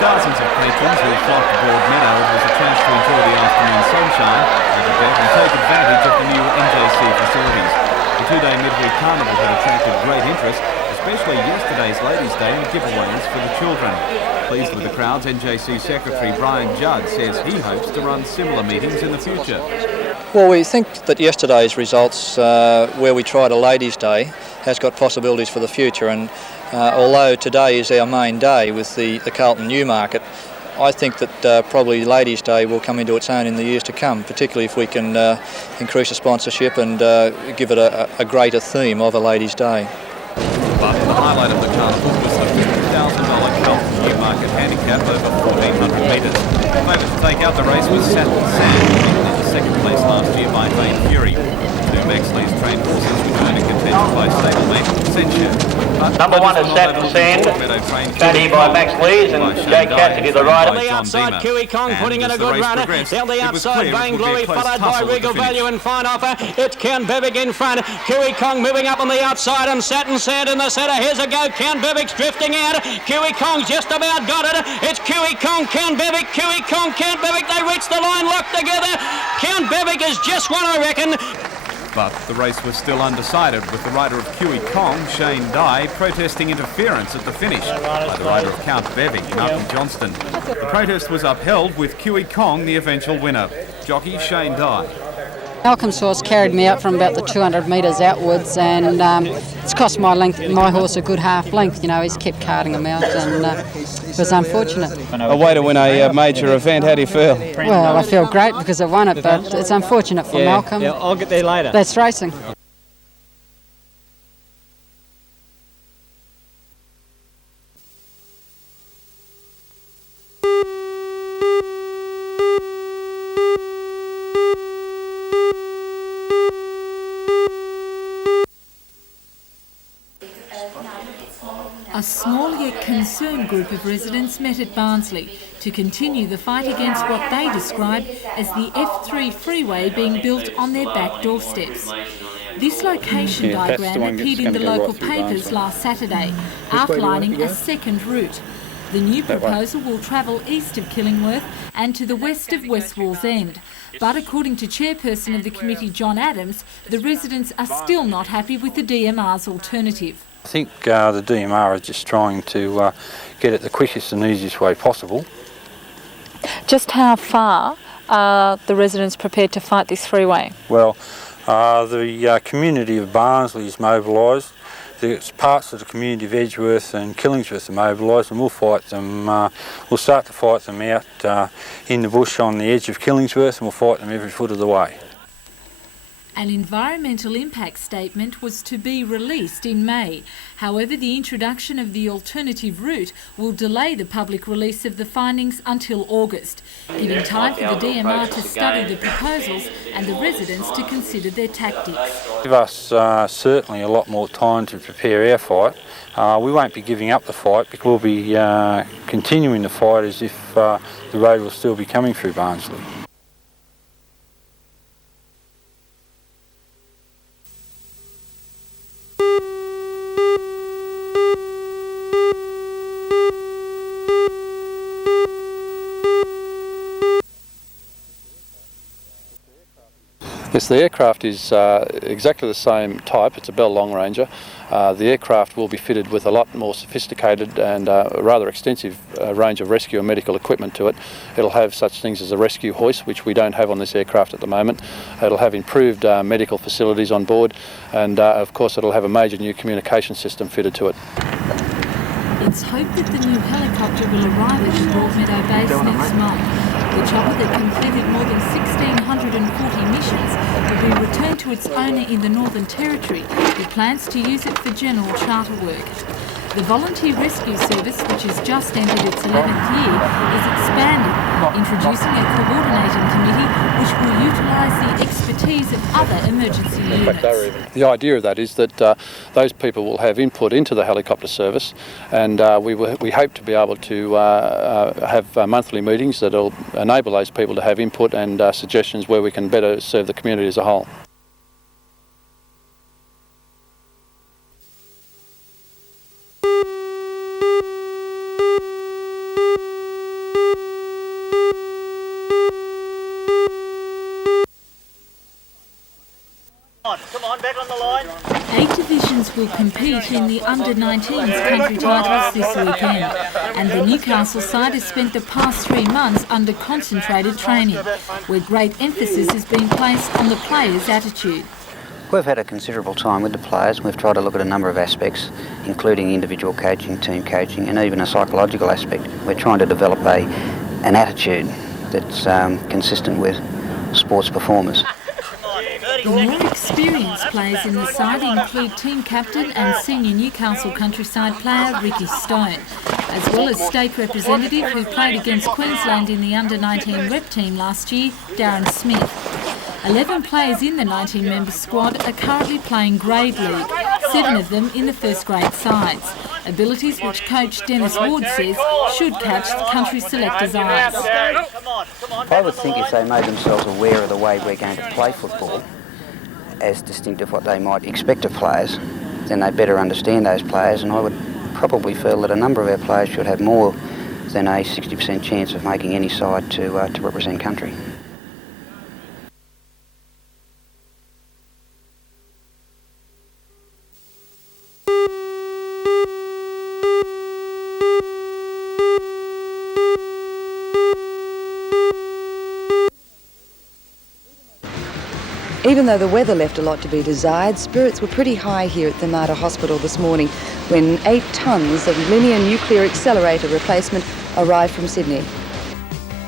thousands of patrons who flocked to Broadmeadow, it was a chance to enjoy the afternoon sunshine, have a bet and take advantage of the new NJC facilities. The two-day midweek carnival had attracted great interest, especially yesterday's Ladies' Day and giveaways for the children. Pleased with the crowds, NJC Secretary Brian Judd says he hopes to run similar meetings in the future. Well, we think that yesterday's results, where we tried a Ladies' Day, has got possibilities for the future, and although today is our main day with the Carlton Newmarket, I think that probably Ladies' Day will come into its own in the years to come, particularly if we can increase the sponsorship and give it a greater theme of a Ladies' Day. But the highlight of the carnival was the $50,000 Carlton Newmarket handicap over 1,400 metres. Favourite to take out the race was Sand, beaten into second place last year by Ferry. Two Maxley's trained horses were joined in contention by stablemate Censure. Number one is Sand, Fatty by Max Lees and Jay Cassidy the rider. On the outside, Kiwi Kong putting in a good runner. Down the outside, Vainglory followed by Regal Value and Fine Offer. It's Ken Bevick in front. Kiwi Kong moving up on the outside and Satin Sand in the centre. Here's a go. Ken Bevick's drifting out. Kiwi Kong's just about got it. It's Kiwi Kong, Ken Bevick, Kiwi Kong, Ken Bevick. They reach the line locked together. Ken Bevick is just one, I reckon. But the race was still undecided, with the rider of Kiwi Kong, Shane Dye, protesting interference at the finish by the rider of Count Bevick, Malcolm Johnston. The protest was upheld with Kiwi Kong the eventual winner. Jockey Shane Dye. Malcolm's horse carried me out from about the 200 metres outwards, and it's cost my horse a good half length. You know, he's kept carting him out, and it was unfortunate. A way to win a major event. How do you feel? Well, I feel great because I won it, but it's unfortunate for Malcolm. Yeah, I'll get there later. That's racing. A small yet concerned group of residents met at Barnsley to continue the fight against what they describe as the F3 freeway being built on their back doorsteps. This location diagram appeared in the local papers last Saturday, outlining a second route. The new proposal will travel east of Killingworth and to the west of West Wallsend. But according to chairperson of the committee, John Adams, the residents are still not happy with the DMR's alternative. I think the DMR is just trying to get it the quickest and easiest way possible. Just how far are the residents prepared to fight this freeway? Well, the community of Barnsley is mobilised. There's parts of the community of Edgeworth and Killingsworth are mobilised, and we'll fight them. We'll start to fight them out in the bush on the edge of Killingsworth, and we'll fight them every foot of the way. An environmental impact statement was to be released in May. However, the introduction of the alternative route will delay the public release of the findings until August, giving time for the DMR to study the proposals and the residents to consider their tactics. Give us certainly a lot more time to prepare our fight. We won't be giving up the fight, because we'll be continuing the fight as if the road will still be coming through Barnsley. Yes, the aircraft is exactly the same type. It's a Bell Long Ranger. The aircraft will be fitted with a lot more sophisticated and rather extensive range of rescue and medical equipment to it. It'll have such things as a rescue hoist, which we don't have on this aircraft at the moment. It'll have improved medical facilities on board, and of course it'll have a major new communication system fitted to it. It's hoped that the new helicopter will arrive at Broadmeadow Base next month. The chopper that completed more than 1,640 missions will be returned to its owner in the Northern Territory, who plans to use it for general charter work. The Volunteer Rescue Service, which has just entered its 11th year, is expanding, introducing a coordinating committee which will utilise the expertise of other emergency units. The idea of that is that those people will have input into the helicopter service, and we hope to be able to have monthly meetings that will enable those people to have input and suggestions where we can better serve the community as a whole. Lions will compete in the under-19s country titles this weekend, and the Newcastle side has spent the past 3 months under concentrated training, where great emphasis has been placed on the players' attitude. We've had a considerable time with the players. We've tried to look at a number of aspects, including individual coaching, team coaching, and even a psychological aspect. We're trying to develop an attitude that's consistent with sports performers. The more experienced players in the side include team captain and senior Newcastle countryside player Ricky Stone, as well as state representative who played against Queensland in the under-19 rep team last year, Darren Smith. 11 players in the 19-member squad are currently playing grade league, 7 of them in the first grade sides, abilities which coach Dennis Ward says should catch the country selectors' eyes. I would think if they made themselves aware of the way we're going to play football, as distinct of what they might expect of players, then they better understand those players, and I would probably feel that a number of our players should have more than a 60% chance of making any side to represent country. Even though the weather left a lot to be desired, spirits were pretty high here at the Mater Hospital this morning when 8 tonnes of linear nuclear accelerator replacement arrived from Sydney.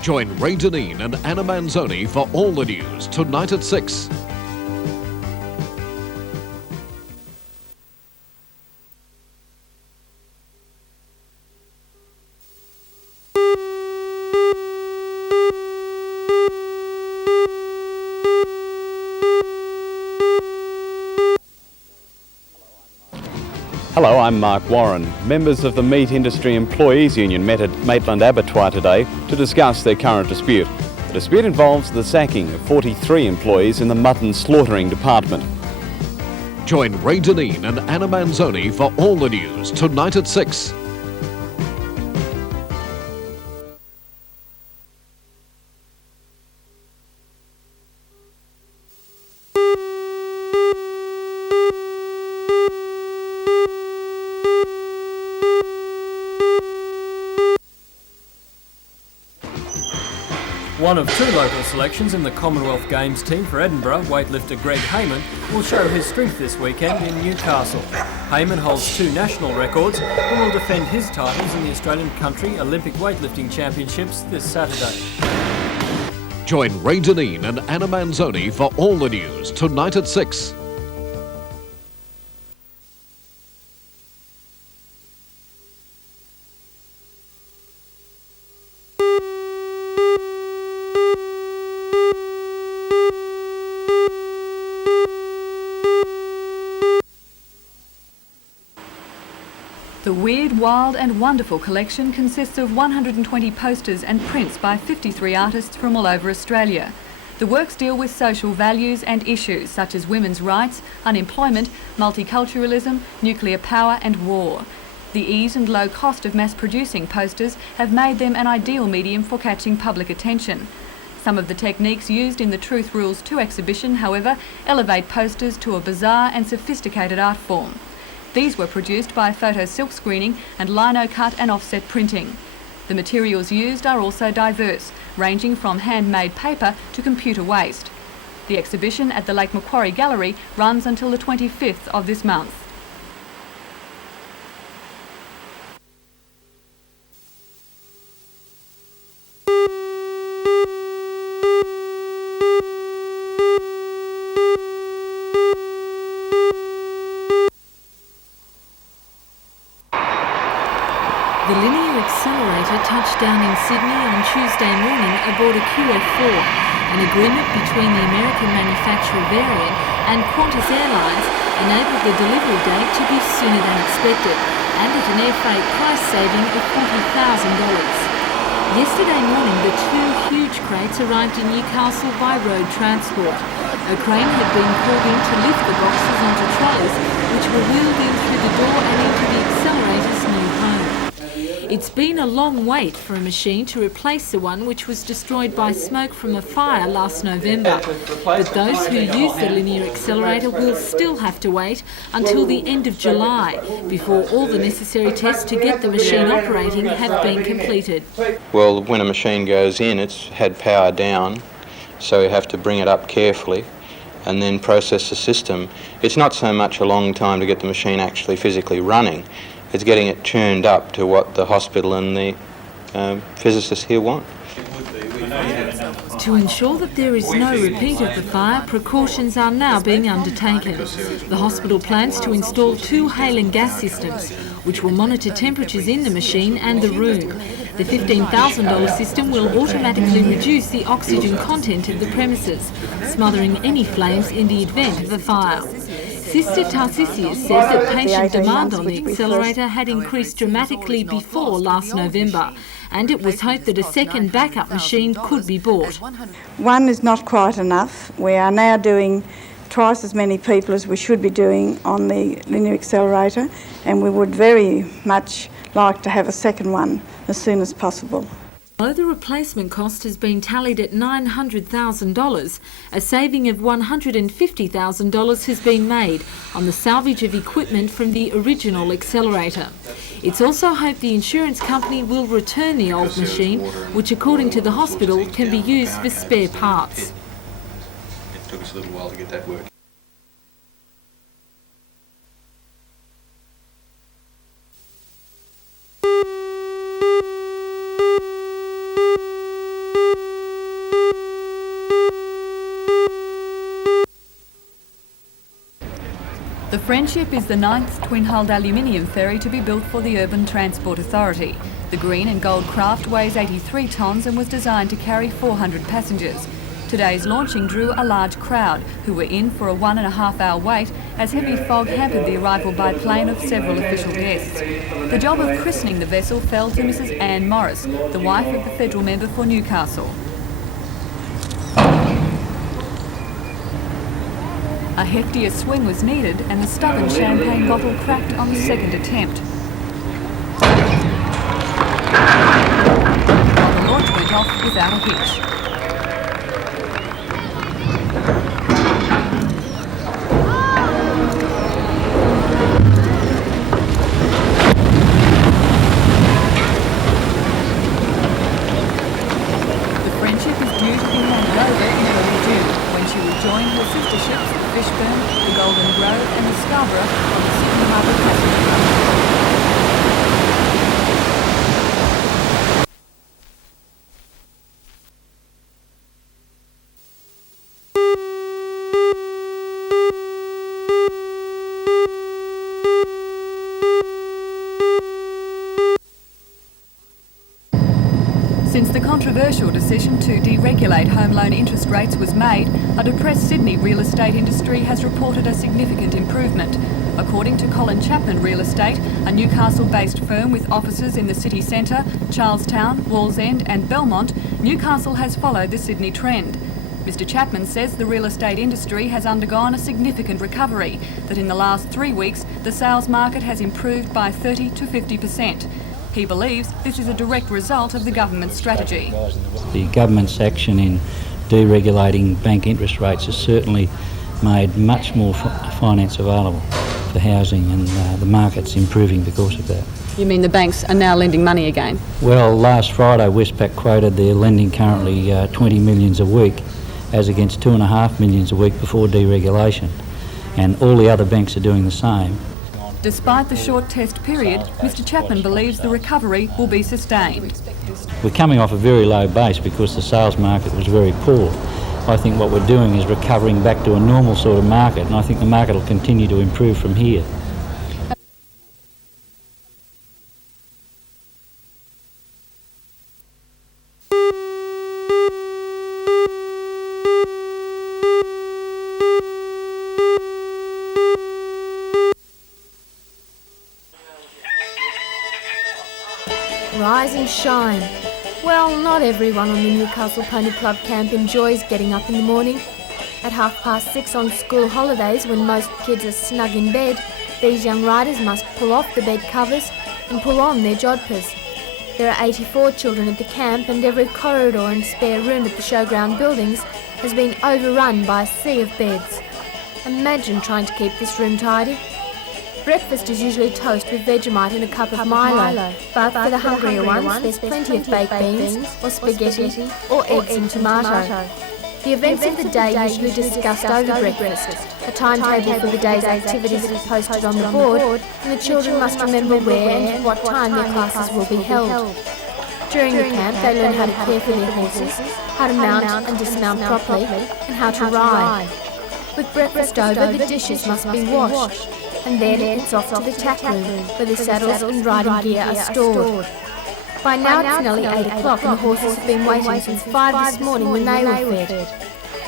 Join Ray Deneen and Anna Manzoni for all the news tonight at 6. Hello, I'm Mark Warren. Members of the Meat Industry Employees Union met at Maitland Abattoir today to discuss their current dispute. The dispute involves the sacking of 43 employees in the mutton slaughtering department. Join Ray Deneen and Anna Manzoni for all the news tonight at 6. One of 2 local selections in the Commonwealth Games team for Edinburgh, weightlifter Greg Heyman, will show his strength this weekend in Newcastle. Heyman holds 2 national records and will defend his titles in the Australian Country Olympic Weightlifting Championships this Saturday. Join Ray Deneen and Anna Manzoni for all the news tonight at 6. The Weird, Wild and Wonderful collection consists of 120 posters and prints by 53 artists from all over Australia. The works deal with social values and issues such as women's rights, unemployment, multiculturalism, nuclear power and war. The ease and low cost of mass-producing posters have made them an ideal medium for catching public attention. Some of the techniques used in the Truth Rules 2 exhibition, however, elevate posters to a bizarre and sophisticated art form. These were produced by photo silk screening and lino cut and offset printing. The materials used are also diverse, ranging from handmade paper to computer waste. The exhibition at the Lake Macquarie Gallery runs until the 25th of this month. The linear accelerator touched down in Sydney on Tuesday morning aboard a QF4, an agreement between the American manufacturer Varian and Qantas Airlines enabled the delivery date to be sooner than expected and at an air freight price saving of $40,000. Yesterday morning the 2 huge crates arrived in Newcastle by road transport. A crane had been called in to lift the boxes onto trolleys which were wheeled in through the door and into the accelerator's new home. It's been a long wait for a machine to replace the one which was destroyed by smoke from a fire last November. But those who use the linear accelerator will still have to wait until the end of July before all the necessary tests to get the machine operating have been completed. Well, when a machine goes in, it's had power down, so you have to bring it up carefully and then process the system. It's not so much a long time to get the machine actually physically running, it's getting it tuned up to what the hospital and the physicists here want. To ensure that there is no repeat of the fire, precautions are now being undertaken. The hospital plans to install 2 hail and gas systems, which will monitor temperatures in the machine and the room. The $15,000 system will automatically reduce the oxygen content of the premises, smothering any flames in the event of a fire. Sister Tarsisius says that patient demand on the accelerator had increased dramatically before last November, and it was hoped that a second backup machine could be bought. One is not quite enough. We are now doing twice as many people as we should be doing on the linear accelerator, and we would very much like to have a second one as soon as possible. Although the replacement cost has been tallied at $900,000, a saving of $150,000 has been made on the salvage of equipment from the original accelerator. It's also hoped the insurance company will return the old machine, which according to the hospital can be used for spare parts. It took us a little while to get that working. The Friendship is the 9th twin-hulled aluminium ferry to be built for the Urban Transport Authority. The green and gold craft weighs 83 tonnes and was designed to carry 400 passengers. Today's launching drew a large crowd, who were in for a 1.5-hour wait as heavy fog hampered the arrival by plane of several official guests. The job of christening the vessel fell to Mrs Anne Morris, the wife of the federal member for Newcastle. A heftier swing was needed and the stubborn champagne bottle cracked on the second attempt. While the launch went off without a hitch. The Friendship is due to be handed over in early June, when she will join her sister ships, the Fishburn, the Golden Grove and the Scarborough on the Sydney Harbour passenger line. Since the controversial decision to deregulate home loan interest rates was made, a depressed Sydney real estate industry has reported a significant improvement. According to Colin Chapman Real Estate, a Newcastle-based firm with offices in the city centre, Charlestown, Wallsend and Belmont, Newcastle has followed the Sydney trend. Mr Chapman says the real estate industry has undergone a significant recovery, that in the last 3 weeks the sales market has improved by 30 to 50%. He believes this is a direct result of the government's strategy. The government's action in deregulating bank interest rates has certainly made much more finance available for housing, and the market's improving because of that. You mean the banks are now lending money again? Well, last Friday Westpac quoted they're lending currently 20 million a week, as against 2.5 million a week before deregulation, and all the other banks are doing the same. Despite the short test period, Mr Chapman believes the recovery will be sustained. We're coming off a very low base because the sales market was very poor. I think what we're doing is recovering back to a normal sort of market, and I think the market will continue to improve from here. Rise and shine. Well, not everyone on the Newcastle Pony Club camp enjoys getting up in the morning. At 6:30 on school holidays, when most kids are snug in bed, these young riders must pull off the bed covers and pull on their jodhpurs. There are 84 children at the camp, and every corridor and spare room at the showground buildings has been overrun by a sea of beds. Imagine trying to keep this room tidy. Breakfast is usually toast with Vegemite and a cup of Milo, but for the hungrier ones, there's plenty of baked beans, or spaghetti, or eggs and tomato. The events of the day are usually discussed over breakfast. A timetable for the day's activities is posted on the board, and the children must remember where and at what time their classes will be held. During the camp, they learn how to care for their horses, how to mount and dismount properly, and how to ride. With breakfast over, the dishes must be washed, and then it's off to the tack room, where the saddles and riding gear are stored. By now it's nearly 8 o'clock and the horses have been waiting since 5 this morning when they were fed.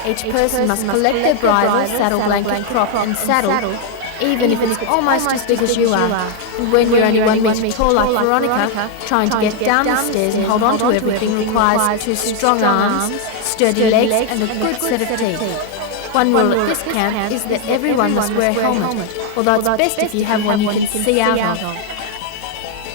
Each person must collect their bridle, saddle blanket, crop and saddle, even if it's almost as big as you are. And when you're only 1 metre tall like Veronica, trying to get down the stairs and hold on to everything requires 2 strong arms, sturdy legs and a good set of teeth. One rule at this camp is that everyone must wear a helmet, although it's best if you have one you can see out of.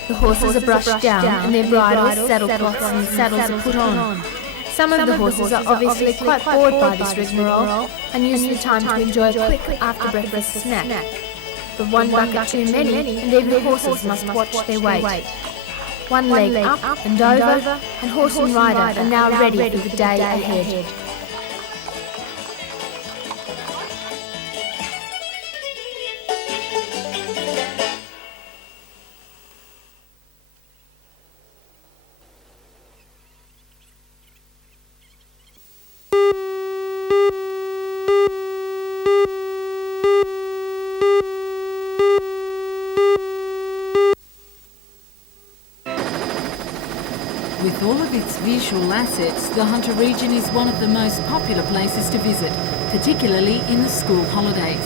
The horses are brushed down and their bridles, saddle cloths and saddles are put on. Some of the horses are obviously quite bored by this rigmarole and use the time to enjoy a quick after-breakfast snack. But one bucket too many and even the horses must watch their weight. One leg up and over, and horse and rider are now ready for the day ahead. With all of its visual assets, the Hunter region is one of the most popular places to visit, particularly in the school holidays.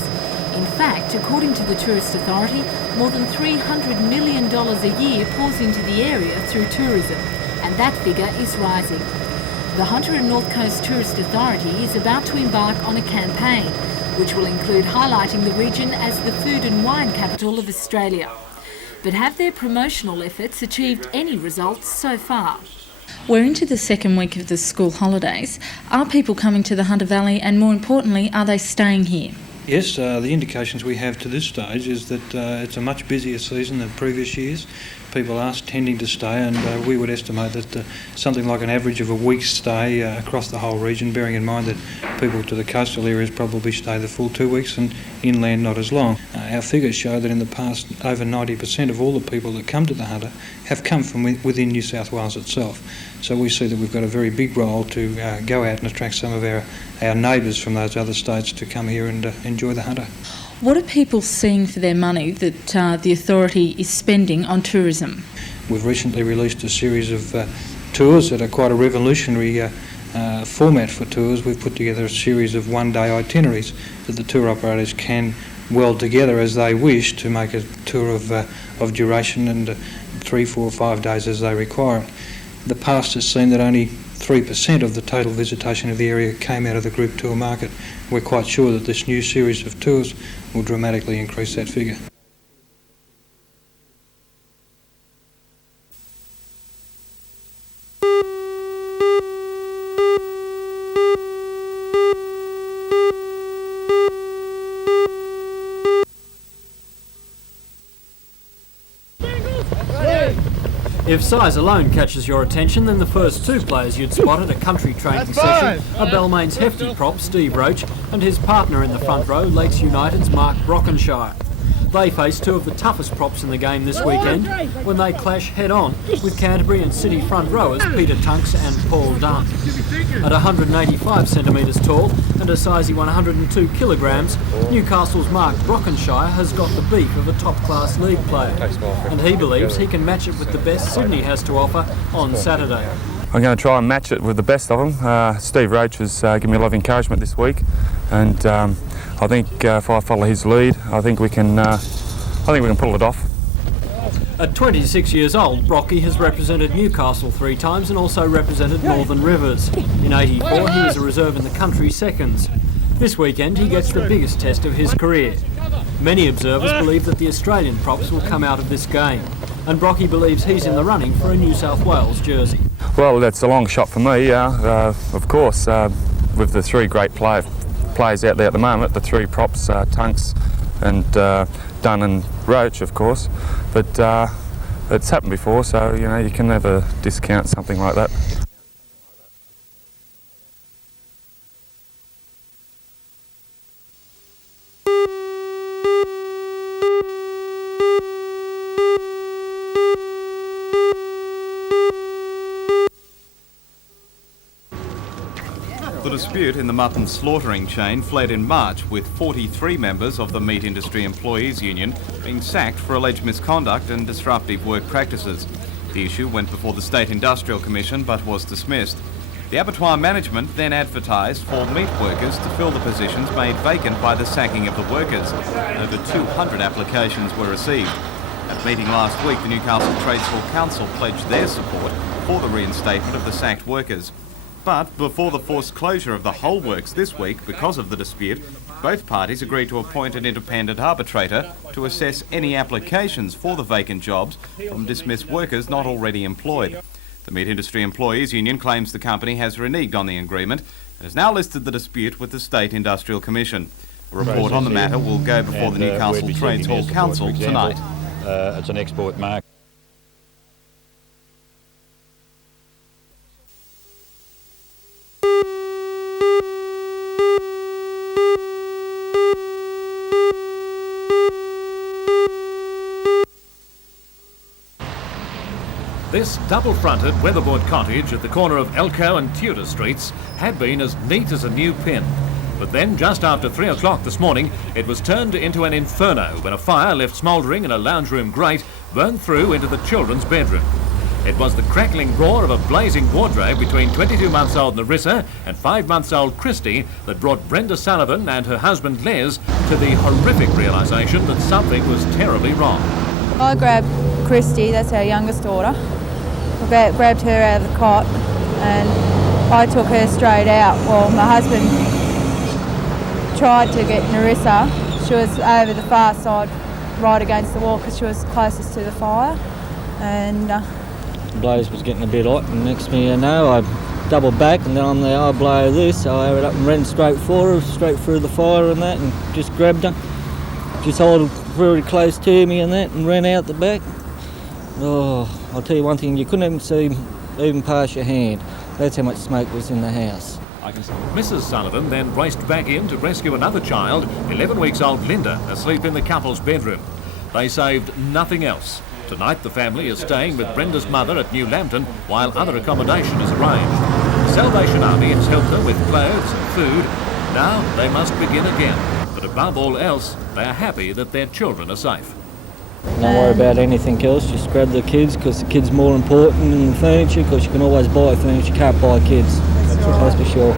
In fact, according to the Tourist Authority, more than $300 million a year pours into the area through tourism, and that figure is rising. The Hunter and North Coast Tourist Authority is about to embark on a campaign, which will include highlighting the region as the food and wine capital of Australia. But have their promotional efforts achieved any results so far? We're into the second week of the school holidays. Are people coming to the Hunter Valley, and more importantly, are they staying here? Yes, the indications we have to this stage is that it's a much busier season than previous years. People are tending to stay, and we would estimate that something like an average of a week's stay across the whole region, bearing in mind that people to the coastal areas probably stay the full 2 weeks and inland not as long. Our figures show that in the past over 90% of all the people that come to the Hunter have come from within New South Wales itself. So we see that we've got a very big role to go out and attract some of our neighbours from those other states to come here and enjoy the Hunter. What are people seeing for their money that the authority is spending on tourism? We've recently released a series of tours that are quite a revolutionary format for tours. We've put together a series of one-day itineraries that the tour operators can weld together as they wish to make a tour of duration and 3, 4, 5 days as they require it. The past has seen that only 3% of the total visitation of the area came out of the group tour market. We're quite sure that this new series of tours will dramatically increase that figure. If size alone catches your attention, then the first 2 players you'd spot at a country training session are Balmain's hefty prop Steve Roach and his partner in the front row, Lakes United's Mark Brockenshire. They face 2 of the toughest props in the game this weekend when they clash head-on with Canterbury and City front rowers Peter Tunks and Paul Dunn. At 185 centimetres tall and a sizey 102 kilograms, Newcastle's Mark Brockenshire has got the beef of a top-class league player, and he believes he can match it with the best Sydney has to offer on Saturday. I'm going to try and match it with the best of them. Steve Roach has given me a lot of encouragement this week, and I think if I follow his lead, I think we can pull it off. At 26 years old, Brocky has represented Newcastle 3 times and also represented Northern Rivers. In '84, he was a reserve in the country seconds. This weekend, he gets the biggest test of his career. Many observers believe that the Australian props will come out of this game. and Brocky believes he's in the running for a New South Wales jersey. Well, that's a long shot for me, of course, with the three great players out there at the moment, the three props, Tunks and Dunn and Roach, of course, but it's happened before, so you know you can never discount something like that. The dispute in the mutton slaughtering chain fled in March, with 43 members of the Meat Industry Employees Union being sacked for alleged misconduct and disruptive work practices. The issue went before the State Industrial Commission but was dismissed. The Abattoir management then advertised for meat workers to fill the positions made vacant by the sacking of the workers. Over 200 applications were received. At a meeting last week, the Newcastle Trades Hall Council pledged their support for the reinstatement of the sacked workers. But before the forced closure of the whole works this week because of the dispute, both parties agreed to appoint an independent arbitrator to assess any applications for the vacant jobs from dismissed workers not already employed. The Meat Industry Employees Union claims the company has reneged on the agreement and has now listed the dispute with the State Industrial Commission. A report on the matter will go before the Newcastle Trades Hall Council tonight. It's an export market. This double-fronted weatherboard cottage at the corner of Elcho and Tudor Streets had been as neat as a new pin. But then, just after 3 o'clock this morning, it was turned into an inferno when a fire left smouldering in a lounge room grate burned through into the children's bedroom. It was the crackling roar of a blazing wardrobe between 22-month-old Narissa and 5-month-old Christy that brought Brenda Sullivan and her husband Les to the horrific realisation that something was terribly wrong. I grabbed Christy, that's our youngest daughter. I grabbed her out of the cot and I took her straight out while my husband tried to get Narissa. She was over the far side, right against the wall because she was closest to the fire. And the blaze was getting a bit hot, and next thing you know, I doubled back and then on the eye blow this, I hurried up and ran straight for her, straight through the fire and that, and just grabbed her. Just held her very close to me and that, and ran out the back. Oh, I'll tell you one thing, you couldn't even see even past your hand. That's how much smoke was in the house. Mrs. Sullivan then raced back in to rescue another child, 11 weeks old Linda, asleep in the couple's bedroom. They saved nothing else. Tonight the family is staying with Brenda's mother at New Lambton while other accommodation is arranged. Salvation Army has helped her with clothes and food. Now they must begin again. But above all else, they are happy that their children are safe. Don't worry about anything else, just grab the kids, because the kids are more important than the furniture, because you can always buy furniture, you can't buy kids, that's for sure.